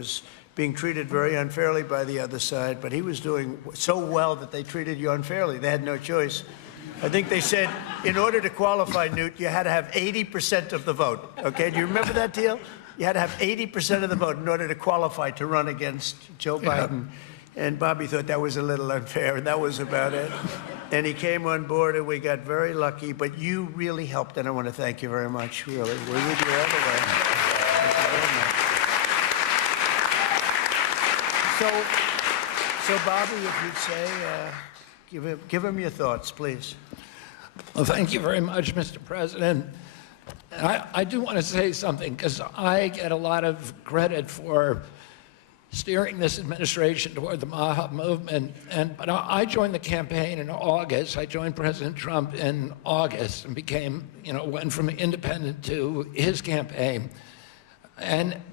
was being treated very unfairly by the other side, but he was doing so well that they treated you unfairly. They had no choice. I think they said, in order to qualify, Newt, you had to have 80% of the vote. Okay, do you remember that deal? You had to have 80% of the vote in order to qualify to run against Joe Biden. And Bobby thought that was a little unfair, and that was about it. And he came on board, and we got very lucky. But you really helped, and I want to thank you very much, really. We're with you all the way. Thank you very much. So Bobby, if you'd say, give him your thoughts, please. Well, thank you very much, Mr. President. I do want to say something, because I get a lot of credit for steering this administration toward the MAHA movement. But I joined the campaign in August. I joined President Trump in August and became, went from independent to his campaign.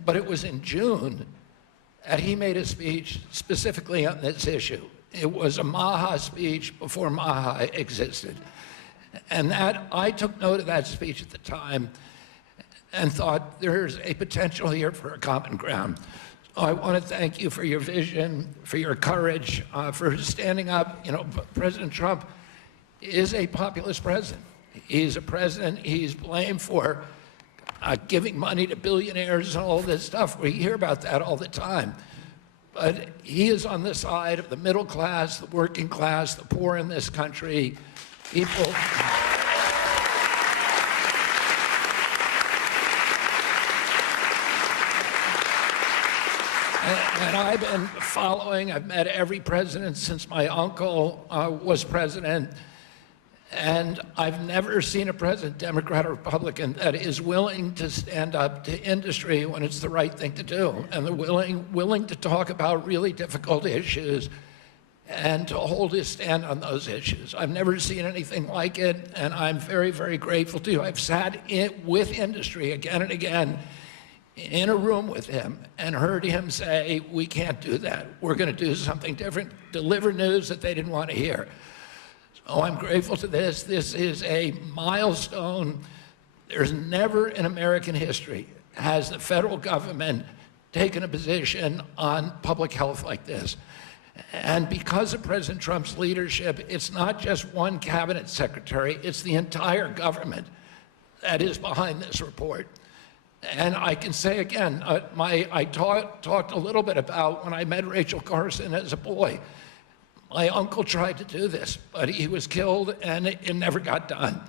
But it was in June that he made a speech specifically on this issue. It was a MAHA speech before MAHA existed. And I took note of that speech at the time and thought there's a potential here for a common ground. So I want to thank you for your vision, for your courage, for standing up. President Trump is a populist president. He's a president, he's blamed for giving money to billionaires and all this stuff. We hear about that all the time. But he is on the side of the middle class, the working class, the poor in this country, people. And I've been following, I've met every president since my uncle was president. And I've never seen a president, Democrat or Republican, that is willing to stand up to industry when it's the right thing to do, and they're willing to talk about really difficult issues and to hold his stand on those issues. I've never seen anything like it, and I'm very, very grateful to you. I've sat with industry again and again in a room with him and heard him say, we can't do that. We're going to do something different, deliver news that they didn't want to hear. Oh, I'm grateful to this. This is a milestone. There's never in American history has the federal government taken a position on public health like this. And because of President Trump's leadership, it's not just one cabinet secretary, it's the entire government that is behind this report. And I can say again, I talked a little bit about when I met Rachel Carson as a boy. My uncle tried to do this, but he was killed and it never got done.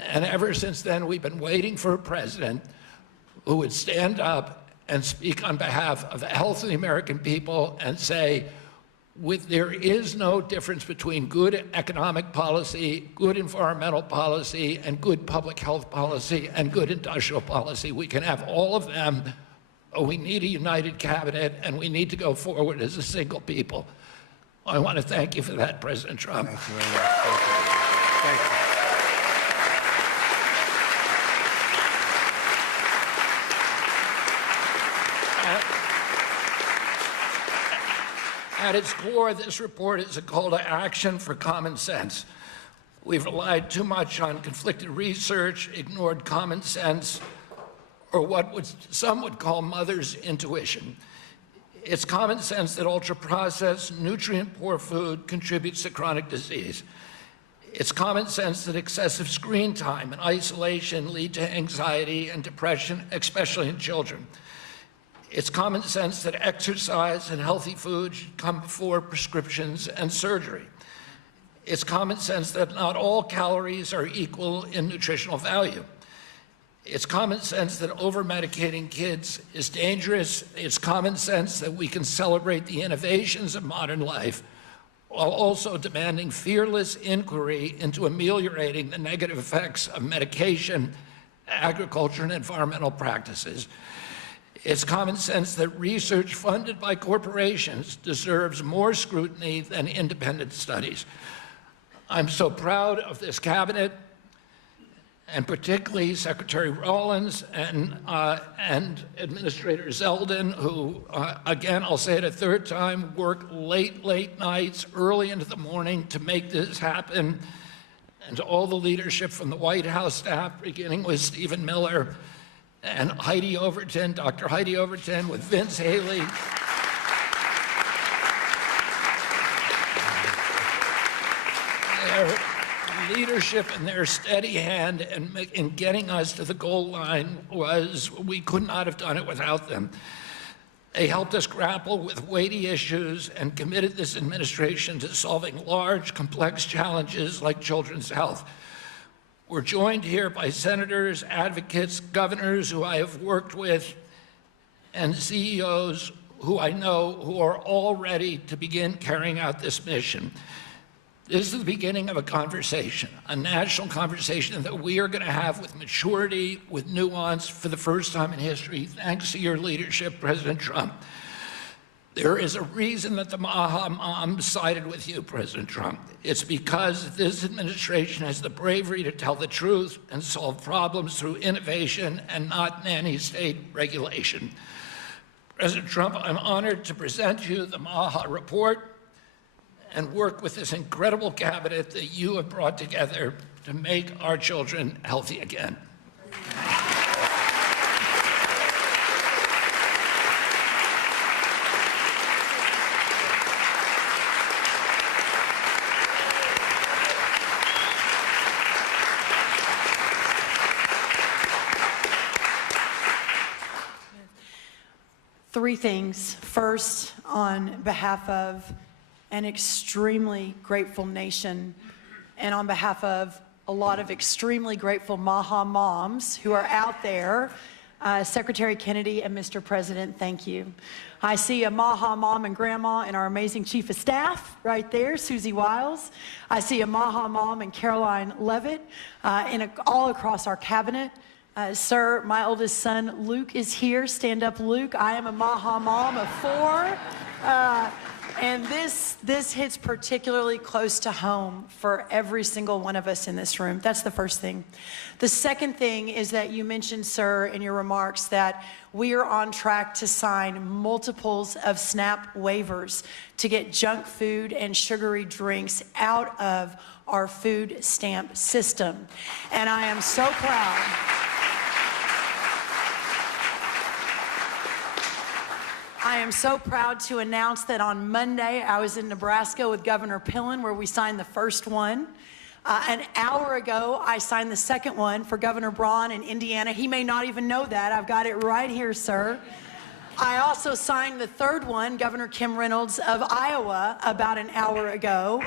And ever since then, we've been waiting for a president who would stand up and speak on behalf of the health of the American people and say, there is no difference between good economic policy, good environmental policy, and good public health policy, and good industrial policy. We can have all of them, but we need a united cabinet, and we need to go forward as a single people. I want to thank you for that, President Trump. Thank you very much. Thank you. At its core, this report is a call to action for common sense. We've relied too much on conflicted research, ignored common sense, or what some would call mother's intuition. It's common sense that ultra-processed, nutrient-poor food contributes to chronic disease. It's common sense that excessive screen time and isolation lead to anxiety and depression, especially in children. It's common sense that exercise and healthy food should come before prescriptions and surgery. It's common sense that not all calories are equal in nutritional value. It's common sense that over-medicating kids is dangerous. It's common sense that we can celebrate the innovations of modern life while also demanding fearless inquiry into ameliorating the negative effects of medication, agriculture, and environmental practices. It's common sense that research funded by corporations deserves more scrutiny than independent studies. I'm so proud of this cabinet, and particularly Secretary Rollins and Administrator Zeldin, who, again, I'll say it a third time, work late nights, early into the morning to make this happen, and to all the leadership from the White House staff, beginning with Stephen Miller. and Heidi Overton, Dr. Heidi Overton with Vince Haley. Their leadership and their steady hand in getting us to the goal line we could not have done it without them. They helped us grapple with weighty issues and committed this administration to solving large, complex challenges like children's health. We're joined here by senators, advocates, governors who I have worked with, and CEOs who I know who are all ready to begin carrying out this mission. This is the beginning of a conversation, a national conversation that we are going to have with maturity, with nuance, for the first time in history, thanks to your leadership, President Trump. There is a reason that the MAHA moms sided with you, President Trump. It's because this administration has the bravery to tell the truth and solve problems through innovation and not nanny state regulation. President Trump, I'm honored to present you the MAHA report and work with this incredible cabinet that you have brought together to make our children healthy again. Three things. First, on behalf of an extremely grateful nation and on behalf of a lot of extremely grateful MAHA moms who are out there, Secretary Kennedy and Mr. President, thank you. I see a MAHA mom and grandma and our amazing Chief of Staff right there, Susie Wiles. I see a MAHA mom and Caroline Levitt all across our cabinet. Sir, my oldest son, Luke, is here. Stand up, Luke. I am a MAHA mom of 4. And this hits particularly close to home for every single one of us in this room. That's the first thing. The second thing is that you mentioned, sir, in your remarks that we are on track to sign multiples of SNAP waivers to get junk food and sugary drinks out of our food stamp system. And I am so proud. I am so proud to announce that on Monday, I was in Nebraska with Governor Pillen, where we signed the first one. An hour ago, I signed the second one for Governor Braun in Indiana. He may not even know that. I've got it right here, sir. I also signed the third one, Governor Kim Reynolds of Iowa, about an hour ago.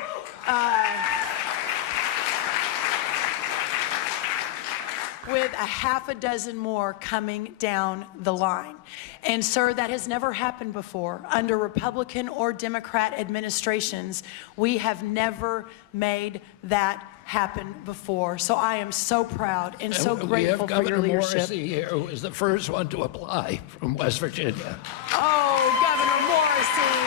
With a half a dozen more coming down the line. And sir, that has never happened before. Under Republican or Democrat administrations, we have never made that happen before. So I am so proud and so grateful for your leadership. We have Governor Morrissey here, who was the first one to apply from West Virginia. Oh, Governor Morrissey.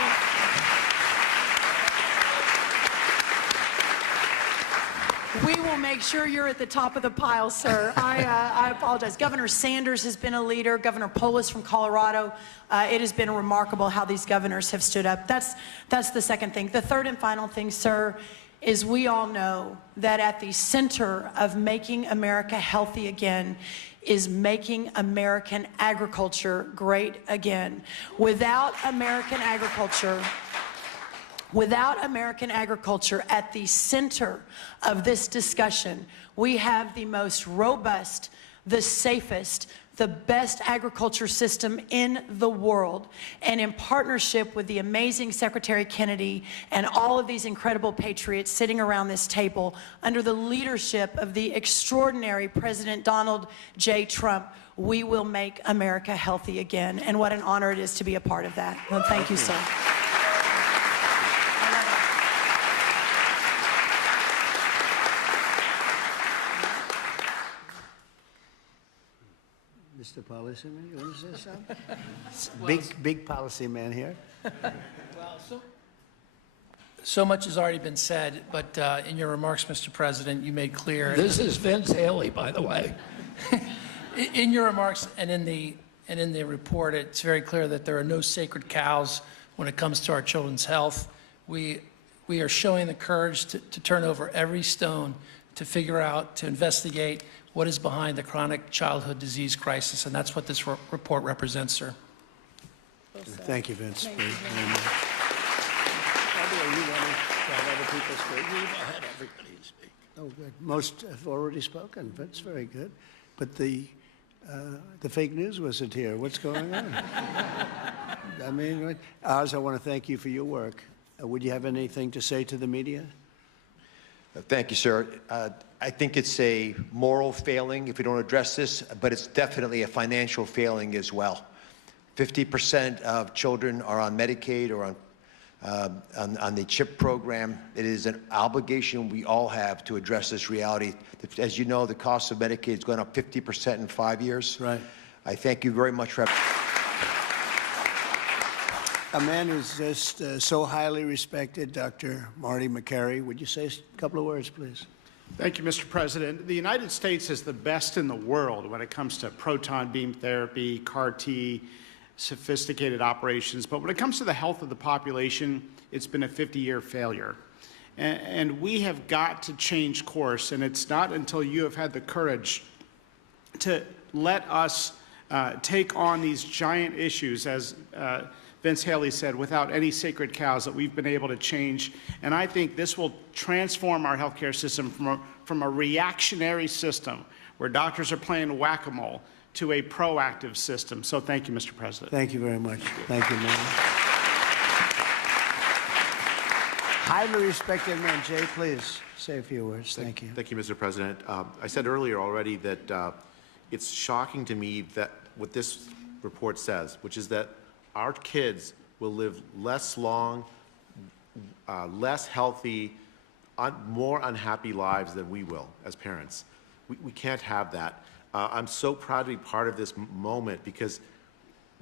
We will make sure you're at the top of the pile, sir. I apologize. Governor Sanders has been a leader. Governor Polis from Colorado. It has been remarkable how these governors have stood up. That's the second thing. The third and final thing, sir, is we all know that at the center of making America healthy again is making American agriculture great again. Without American agriculture at the center of this discussion, we have the most robust, the safest, the best agriculture system in the world. And in partnership with the amazing Secretary Kennedy and all of these incredible patriots sitting around this table, under the leadership of the extraordinary President Donald J. Trump, we will make America healthy again. And what an honor it is to be a part of that. Well, thank you, sir. Mr. Policy Man, you want to say something? Big policy man here. Well, so much has already been said, but in your remarks, Mr. President, you made clear. This is Vince Haley, by the way. In your remarks and in the report, it's very clear that there are no sacred cows when it comes to our children's health. We are showing the courage to turn over every stone to figure out, to investigate what is behind the chronic childhood disease crisis, and that's what this report represents, sir. Thank you, Vince. Thank you, Vince. very much. Barbara, you want to have other people speak? We've had everybody speak. Oh, good. Most have already spoken. That's very good. But the fake news wasn't here. What's going on? I mean, Oz, I want to thank you for your work. Would you have anything to say to the media? Thank you, sir. I think it's a moral failing if we don't address this, but it's definitely a financial failing as well. 50% of children are on Medicaid or on the CHIP program. It is an obligation we all have to address this reality. As you know, the cost of Medicaid has gone up 50% in 5 years. Right. I thank you very much for A man who's just so highly respected, Dr. Marty McCary. Would you say a couple of words, please? Thank you, Mr. President. The United States is the best in the world when it comes to proton beam therapy, CAR T, sophisticated operations. But when it comes to the health of the population, it's been a 50-year failure. And we have got to change course, and it's not until you have had the courage to let us take on these giant issues, as Vince Haley said, without any sacred cows, that we've been able to change. And I think this will transform our healthcare system from a reactionary system where doctors are playing whack-a-mole to a proactive system. So thank you, Mr. President. Thank you very much. Thank you, man. Highly respected man. Jay, please say a few words. Thank you. Thank you, Mr. President. I said earlier already that it's shocking to me that what this report says, which is that our kids will live less long, less healthy, more unhappy lives than we will as parents. We can't have that. I'm so proud to be part of this moment because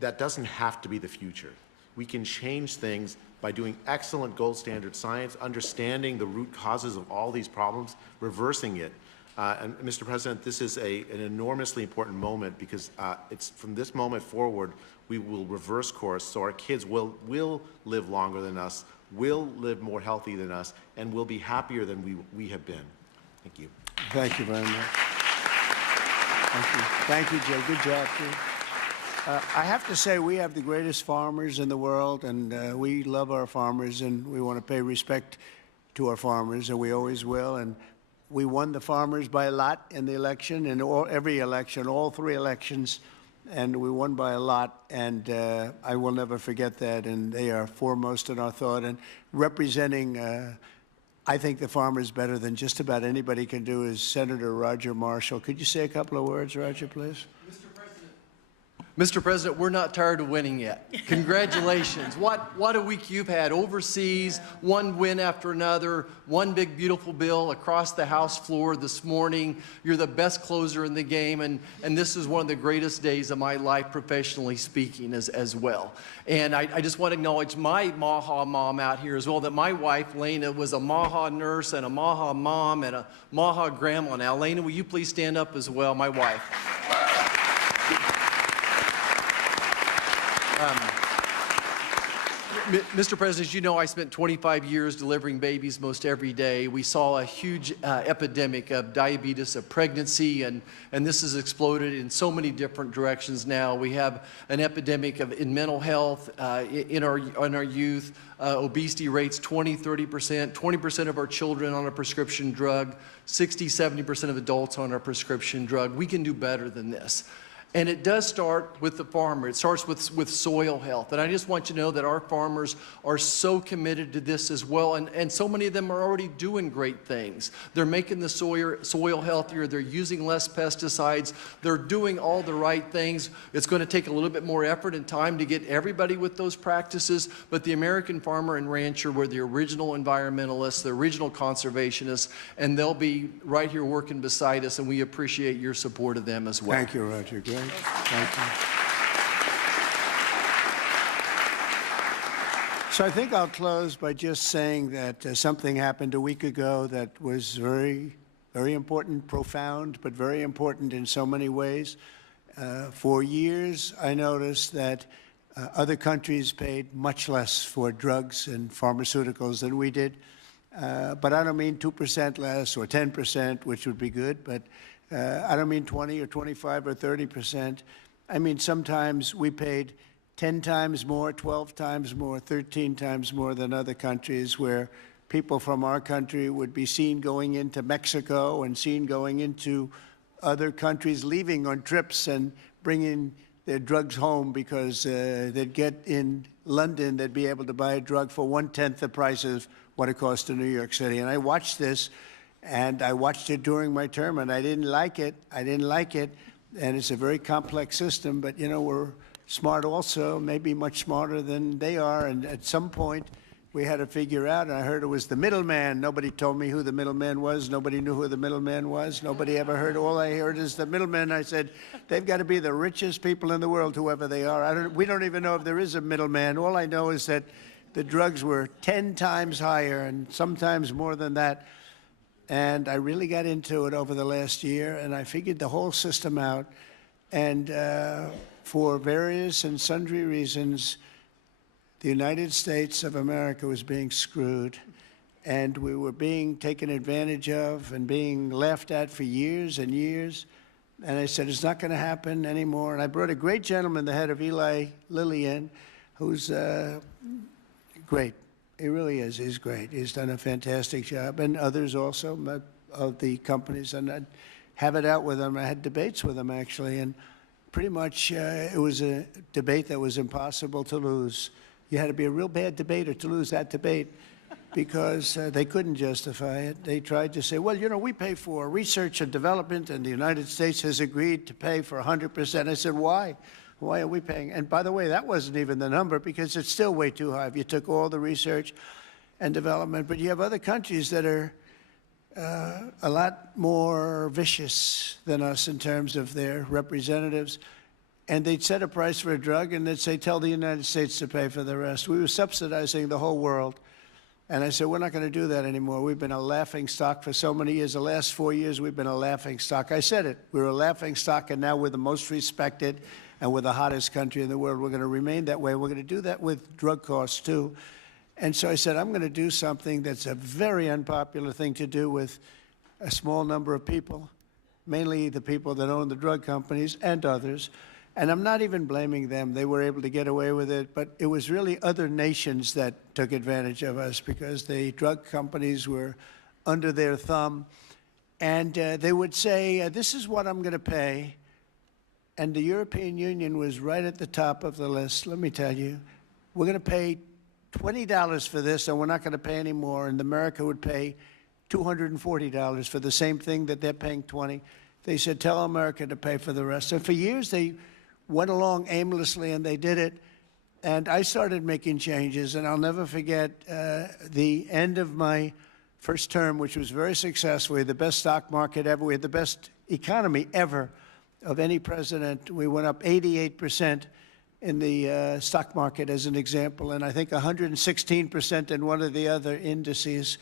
that doesn't have to be the future. We can change things by doing excellent gold standard science, understanding the root causes of all these problems, reversing it. And Mr. President, this is an enormously important moment because it's from this moment forward, we will reverse course so our kids will live longer than us, will live more healthy than us, and will be happier than we have been. Thank you. Thank you very much. Thank you. Thank you, Jay. Good job, too. I have to say we have the greatest farmers in the world, and we love our farmers, and we want to pay respect to our farmers, and we always will. And we won the farmers by a lot in the election, in every election, all 3 elections, and we won by a lot. And I will never forget that. And they are foremost in our thought. And representing, I think, the farmers better than just about anybody can do is Senator Roger Marshall. Could you say a couple of words, Roger, please? Mr. President, we're not tired of winning yet. Congratulations. What a week you've had overseas, one win after another, one big beautiful bill across the House floor this morning. You're the best closer in the game, and this is one of the greatest days of my life professionally speaking as well. And I just want to acknowledge my MAHA mom out here as well, that my wife, Lena, was a MAHA nurse and a MAHA mom and a MAHA grandma. Now, Lena, will you please stand up as well, my wife? Mr. President, as you know, I spent 25 years delivering babies most every day. We saw a huge epidemic of diabetes, of pregnancy, and this has exploded in so many different directions now. We have an epidemic in mental health in our youth, obesity rates 20%, 30%, of our children on a prescription drug, 60-70% of adults on a prescription drug. We can do better than this. And it does start with the farmer. It starts with soil health. And I just want you to know that our farmers are so committed to this as well. And so many of them are already doing great things. They're making the soil healthier. They're using less pesticides. They're doing all the right things. It's going to take a little bit more effort and time to get everybody with those practices. But the American farmer and rancher were the original environmentalists, the original conservationists, and they'll be right here working beside us, and we appreciate your support of them as well. Thank you, Roger. Great. Thank you. So I think I'll close by just saying that something happened a week ago that was very, very important, profound, but very important in so many ways. For years, I noticed that other countries paid much less for drugs and pharmaceuticals than we did. But I don't mean 2% less or 10%, which would be good, but I don't mean 20 or 25 or 30%. I mean, sometimes we paid 10 times more, 12 times more, 13 times more than other countries, where people from our country would be seen going into Mexico and seen going into other countries, leaving on trips and bringing their drugs home because they'd get in London, they'd be able to buy a drug for 1/10 the price of what it costs in New York City. And I watched this, and I watched it during my term, and I didn't like it. I didn't like it. And it's a very complex system, but, you know, we're smart also, maybe much smarter than they are. And at some point, we had to figure out, and I heard it was the middleman. Nobody told me who the middleman was. Nobody knew who the middleman was. Nobody ever heard. All I heard is the middleman. I said, they've got to be the richest people in the world, whoever they are. We don't even know if there is a middleman. All I know is that the drugs were 10 times higher and sometimes more than that. And I really got into it over the last year, and I figured the whole system out. And for various and sundry reasons, the United States of America was being screwed, and we were being taken advantage of and being laughed at for years and years. And I said, it's not going to happen anymore. And I brought a great gentleman, the head of Eli Lilly, in, who's great. He really is. He's great. He's done a fantastic job, and others also of the companies. And I'd have it out with him. I had debates with him, actually, and pretty much it was a debate that was impossible to lose. You had to be a real bad debater to lose that debate, because they couldn't justify it. They tried to say, well, you know, we pay for research and development, and the United States has agreed to pay for 100%. I said, why? Why are we paying? And by the way, that wasn't even the number, because it's still way too high if you took all the research and development. But you have other countries that are a lot more vicious than us in terms of their representatives. And they'd set a price for a drug, and they'd say, tell the United States to pay for the rest. We were subsidizing the whole world. And I said, we're not going to do that anymore. We've been a laughing stock for so many years. The last 4 years, we've been a laughing stock. I said it. We were a laughing stock, and now we're the most respected, and we're the hottest country in the world. We're going to remain that way. We're going to do that with drug costs, too. And so I said, I'm going to do something that's a very unpopular thing to do with a small number of people, mainly the people that own the drug companies and others. And I'm not even blaming them. They were able to get away with it. But it was really other nations that took advantage of us, because the drug companies were under their thumb. And they would say, this is what I'm going to pay. And the European Union was right at the top of the list. Let me tell you, we're going to pay $20 for this, and we're not going to pay any more. And America would pay $240 for the same thing that they're paying $20. They said, tell America to pay for the rest. And for years, they went along aimlessly, and they did it. And I started making changes, and I'll never forget the end of my first term, which was very successful. We had the best stock market ever. We had the best economy ever of any president. We went up 88% in the stock market, as an example, and I think 116% in one of the other indices.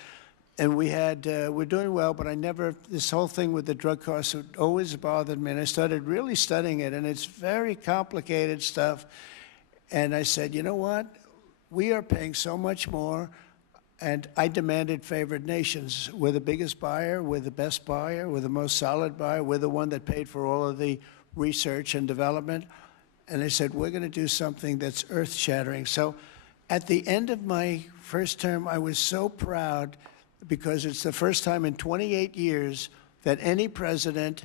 And we had, we're doing well, but this whole thing with the drug costs, it always bothered me. And I started really studying it, and it's very complicated stuff. And I said, you know what? We are paying so much more, and I demanded favored nations. We're the biggest buyer, we're the best buyer, we're the most solid buyer, we're the one that paid for all of the research and development. And I said, we're going to do something that's earth-shattering. So at the end of my first term, I was so proud, because it's the first time in 28 years that any president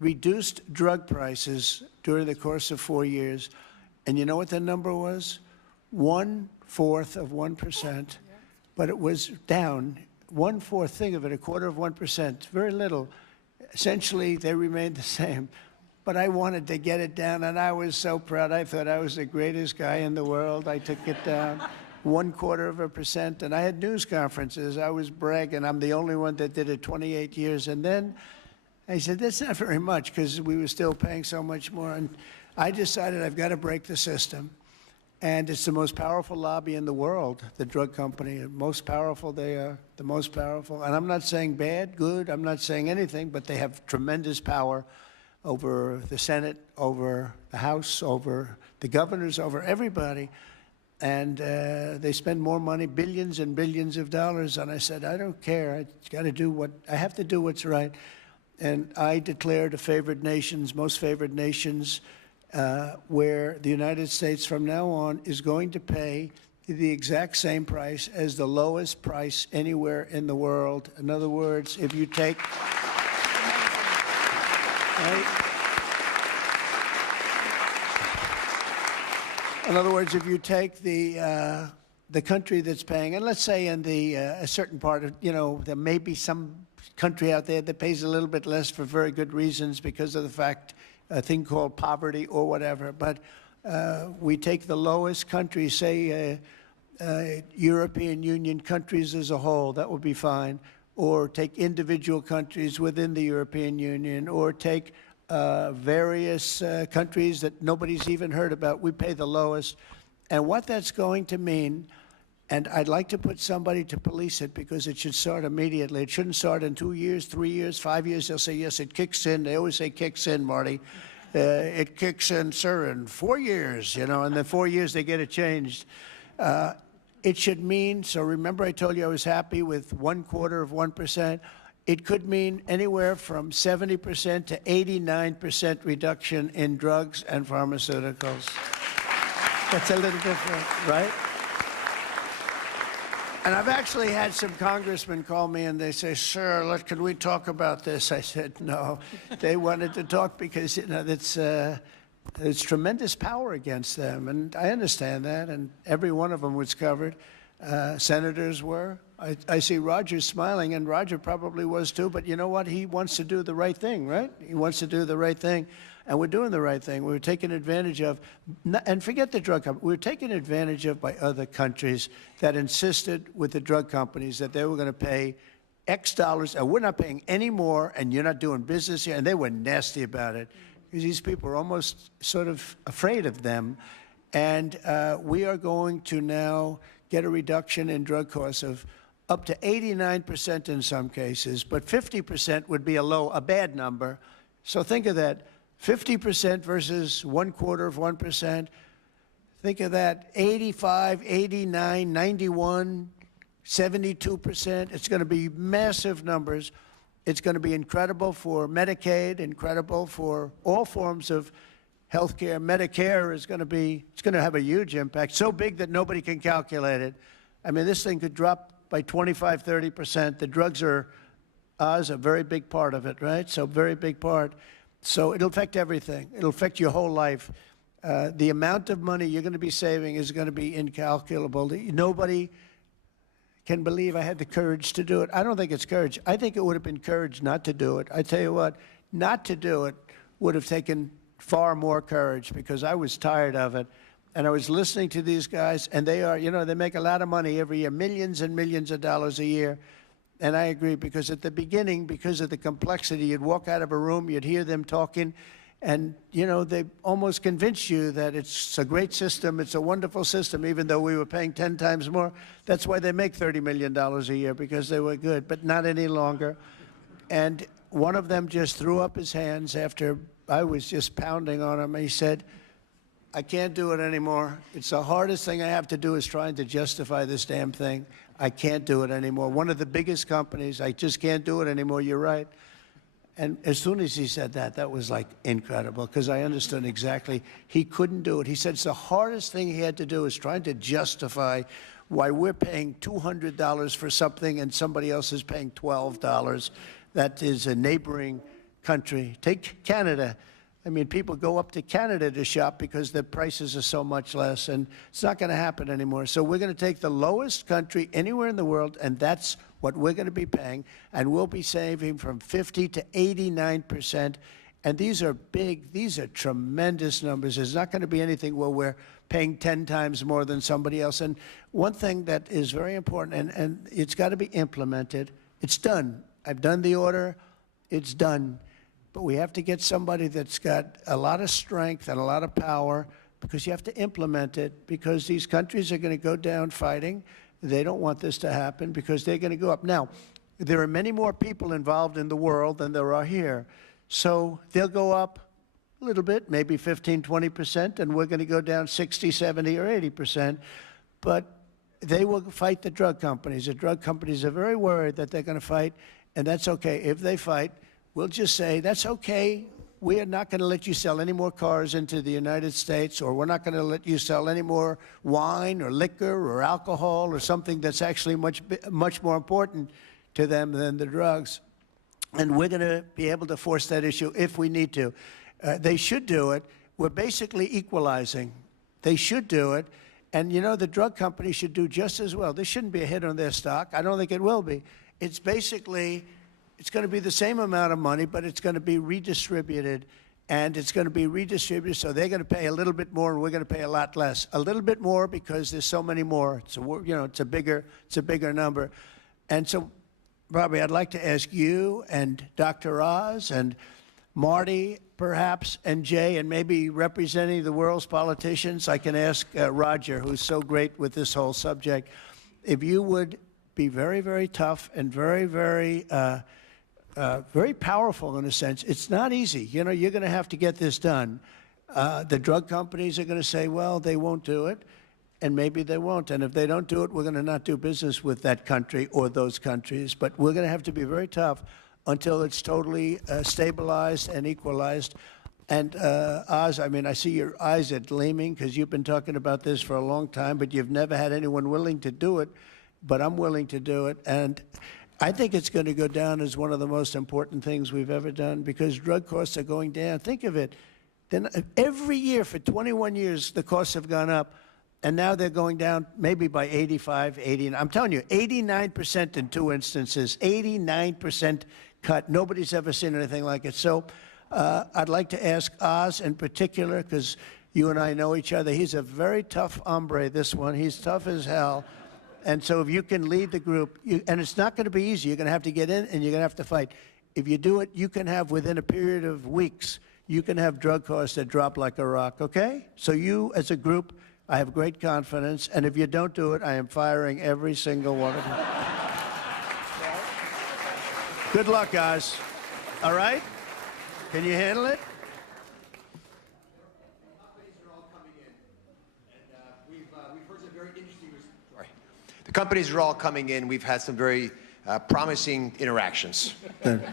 reduced drug prices during the course of 4 years. And you know what the number was? 1/4 of 1%. But it was down 1/4. Think of it, 1/4 of 1%. Very little. Essentially, they remained the same. But I wanted to get it down, and I was so proud. I thought I was the greatest guy in the world. I took it down 1/4%, and I had news conferences. I was bragging. I'm the only one that did it 28 years. And then I said, that's not very much, because we were still paying so much more. And I decided I've got to break the system. And it's the most powerful lobby in the world, the drug company. Most powerful they are, the most powerful. And I'm not saying bad, good. I'm not saying anything, but they have tremendous power over the Senate, over the House, over the governors, over everybody. And they spend more money, billions and billions of dollars. And I said, I don't care. I have to do what's right. and I declared a favored nations, most favored nations, where the United States from now on is going to pay the exact same price as the lowest price anywhere in the world. In other words, if you take... Right? In other words, if you take the country that's paying, and let's say in a certain part of, there may be some country out there that pays a little bit less for very good reasons because of the fact, a thing called poverty or whatever. But we take the lowest country, say European Union countries as a whole, that would be fine. Or take individual countries within the European Union, or take various countries that nobody's even heard about. We pay the lowest. And what that's going to mean, and I'd like to put somebody to police it because it should start immediately. It shouldn't start in 2 years, 3 years, 5 years. They'll say, yes, it kicks in. They always say kicks in, Marty. It kicks in, sir, in 4 years, and then 4 years they get it changed. It should mean, so remember I told you I was happy with 1/4%. It could mean anywhere from 70% to 89% reduction in drugs and pharmaceuticals. That's a little different, right? And I've actually had some congressmen call me and they say, sir, can we talk about this? I said, no. They wanted to talk because, there's tremendous power against them. And I understand that. And every one of them was covered. Senators were. I see Roger smiling, and Roger probably was too. But you know what? He wants to do the right thing, right? He wants to do the right thing. And we're doing the right thing. We're taken advantage of, and forget the drug companies, we're taken advantage of by other countries that insisted with the drug companies that they were going to pay X dollars, and we're not paying any more, and you're not doing business here. And they were nasty about it because these people are almost sort of afraid of them. And we are going to now get a reduction in drug costs of up to 89% in some cases, but 50% would be a bad number. So think of that. 50% versus 1/4%. Think of that, 85, 89, 91, 72%. It's going to be massive numbers. It's going to be incredible for Medicaid, incredible for all forms of health care. Medicare is going to have a huge impact, so big that nobody can calculate it. I mean, this thing could drop by 25, 30%. The drugs are a very big part of it, right? So very big part. So it'll affect everything. It'll affect your whole life. The amount of money you're going to be saving is going to be incalculable. Nobody can believe I had the courage to do it. I don't think it's courage. I think it would have been courage not to do it. I tell you what, not to do it would have taken far more courage because I was tired of it. And I was listening to these guys, and they make a lot of money every year, millions and millions of dollars a year. And I agree, because at the beginning, because of the complexity, you'd walk out of a room, you'd hear them talking, and, they almost convinced you that it's a great system, it's a wonderful system, even though we were paying 10 times more. That's why they make $30 million a year, because they were good, but not any longer. And one of them just threw up his hands after I was just pounding on him. He said, I can't do it anymore. It's the hardest thing I have to do is trying to justify this damn thing. I can't do it anymore. One of the biggest companies, I just can't do it anymore. You're right. And as soon as he said that, that was like incredible, because I understood exactly he couldn't do it. He said it's the hardest thing he had to do is trying to justify why we're paying $200 for something and somebody else is paying $12. That is a neighboring country. Take Canada. I mean, people go up to Canada to shop because the prices are so much less, and it's not going to happen anymore. So we're going to take the lowest country anywhere in the world, and that's what we're going to be paying, and we'll be saving from 50 to 89%. And these are big, these are tremendous numbers. There's not going to be anything where we're paying 10 times more than somebody else. And one thing that is very important, and it's got to be implemented, it's done. I've done the order, it's done. But we have to get somebody that's got a lot of strength and a lot of power, because you have to implement it, because these countries are going to go down fighting. They don't want this to happen because they're going to go up. Now, there are many more people involved in the world than there are here. So they'll go up a little bit, maybe 15, 20%, and we're going to go down 60, 70, or 80%. But they will fight the drug companies. The drug companies are very worried that they're going to fight, and that's okay. If they fight, we'll just say, that's okay. We are not going to let you sell any more cars into the United States, or we're not going to let you sell any more wine or liquor or alcohol or something that's actually much more important to them than the drugs. And we're going to be able to force that issue if we need to. They should do it. We're basically equalizing. They should do it. And, you know, the drug companies should do just as well. This shouldn't be a hit on their stock. I don't think it will be. It's basically, it's going to be the same amount of money, but it's going to be redistributed. And it's going to be redistributed, so they're going to pay a little bit more, and we're going to pay a lot less. A little bit more because there's so many more. So, you know, it's a bigger number. And so, Bobby, I'd like to ask you and Dr. Oz and Marty, perhaps, and Jay, and maybe representing the world's politicians, I can ask Roger, who's so great with this whole subject, if you would be very, very tough and very, very, very powerful in a sense. It's not easy. You know, you're going to have to get this done. The drug companies are going to say, well, they won't do it, and maybe they won't. And if they don't do it, we're going to not do business with that country or those countries. But we're going to have to be very tough until it's totally stabilized and equalized. And Oz, I mean, I see your eyes are gleaming because you've been talking about this for a long time, but you've never had anyone willing to do it. But I'm willing to do it. And I think it's going to go down as one of the most important things we've ever done because drug costs are going down. Think of it. Then every year for 21 years, the costs have gone up. And now they're going down maybe by 85, 80. I'm telling you, 89% in 2 instances, 89% cut. Nobody's ever seen anything like it. So I'd like to ask Oz in particular, because you and I know each other. He's a very tough hombre, this one. He's tough as hell. And so if you can lead the group, and it's not going to be easy. You're going to have to get in, and you're going to have to fight. If you do it, you can have, within a period of weeks, you can have drug costs that drop like a rock, okay? So you, as a group, I have great confidence, and if you don't do it, I am firing every single one of you. Good luck, guys. All right? Can you handle it? The companies are all coming in. We've had some very promising interactions.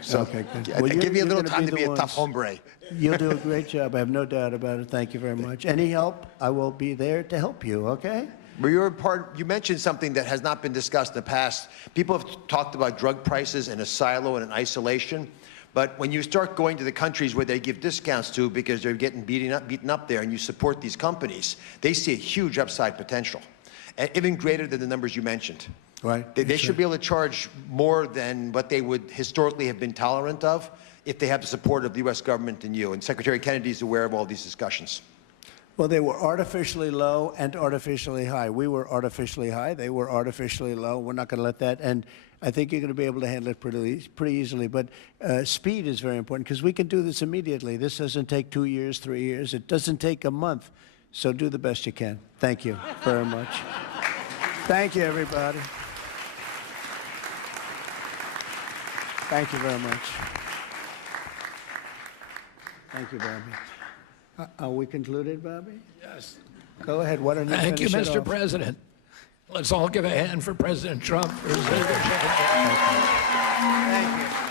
So Okay, good. I give you a little gonna time to be a the tough ones. hombre. You'll do a great job. I have no doubt about it. Thank you very much. Any help, I will be there to help you, okay? But you mentioned something that has not been discussed in the past. People have talked about drug prices in a silo and in isolation. But when you start going to the countries where they give discounts to because they're getting beaten up there and you support these companies, they see a huge upside potential, and even greater than the numbers you mentioned. Right. They should be able to charge more than what they would historically have been tolerant of if they have the support of the U.S. government and you. And Secretary Kennedy is aware of all these discussions. Well, they were artificially low and artificially high. We were artificially high. They were artificially low. We're not going to let that. And I think you're going to be able to handle it pretty easily. But speed is very important because we can do this immediately. This doesn't take 2 years, 3 years. It doesn't take a month. So do the best you can. Thank you very much. Thank you, everybody. Thank you very much. Thank you, Bobby. Are we concluded, Bobby? Yes. Go ahead. Why don't you Thank you, finish it Mr. off? President. Let's all give a hand for President Trump for his leadership. Thank you.